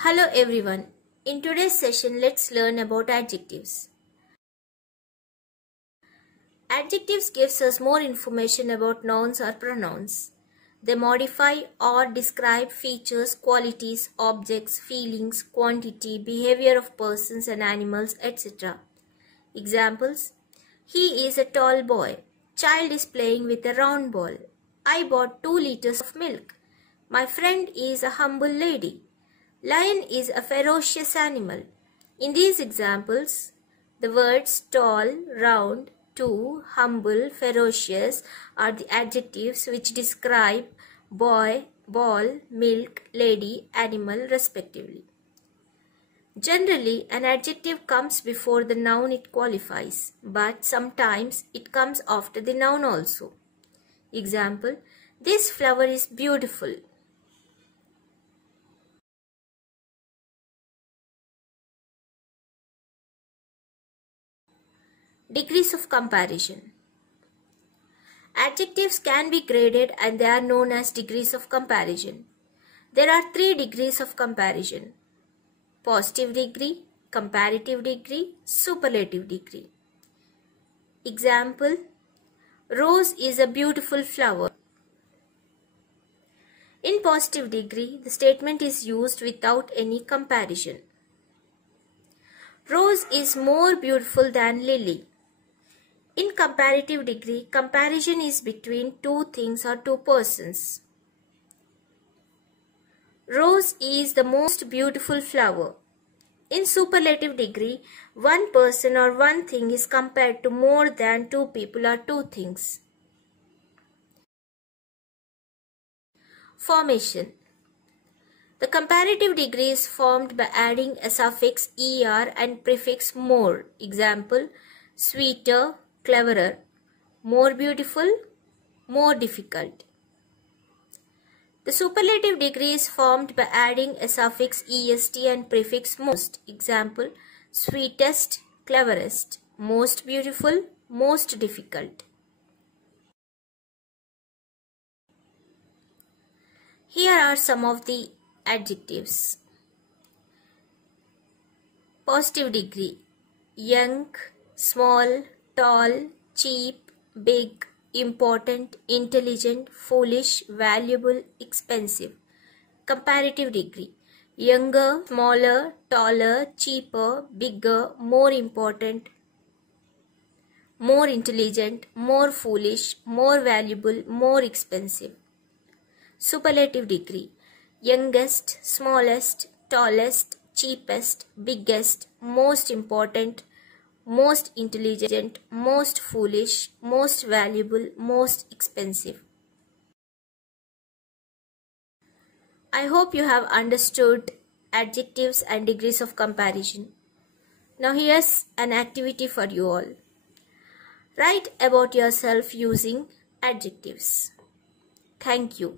Hello everyone. In today's session, let's learn about adjectives. Adjectives gives us more information about nouns or pronouns. They modify or describe features, qualities, objects, feelings, quantity, behavior of persons and animals, etc. Examples: he is a tall boy. Child is playing with a round ball. I bought 2 liters of milk. My friend is a humble lady. Lion is a ferocious animal. In these examples, the words tall, round, two, humble, ferocious are the adjectives which describe boy, ball, milk, lady, animal respectively. Generally, an adjective comes before the noun it qualifies, but sometimes it comes after the noun also. Example: this flower is beautiful. Degrees of comparison. Adjectives can be graded and they are known as degrees of comparison. There are 3 degrees of comparison: positive degree, comparative degree, superlative degree. Example: rose is a beautiful flower. In positive degree, the statement is used without any comparison. Rose is more beautiful than lily. In comparative degree, comparison is between 2 things or 2 persons. Rose is the most beautiful flower. In superlative degree, one person or one thing is compared to more than 2 people or 2 things. Formation. The comparative degree is formed by adding a suffix er and prefix more. Example: sweeter, cleverer, more beautiful, more difficult. The superlative degree is formed by adding a suffix est and prefix most. Example: sweetest, cleverest, most beautiful, most difficult. Here are some of the adjectives. Positive degree: young, small, tall, cheap, big, important, intelligent, foolish, valuable, expensive. Comparative degree: younger, smaller, taller, cheaper, bigger, more important, more intelligent, more foolish, more valuable, more expensive. Superlative degree: youngest, smallest, tallest, cheapest, biggest, most important, most intelligent, most foolish, most valuable, most expensive. I hope you have understood adjectives and degrees of comparison. Now here's an activity for you all. Write about yourself using adjectives. Thank you.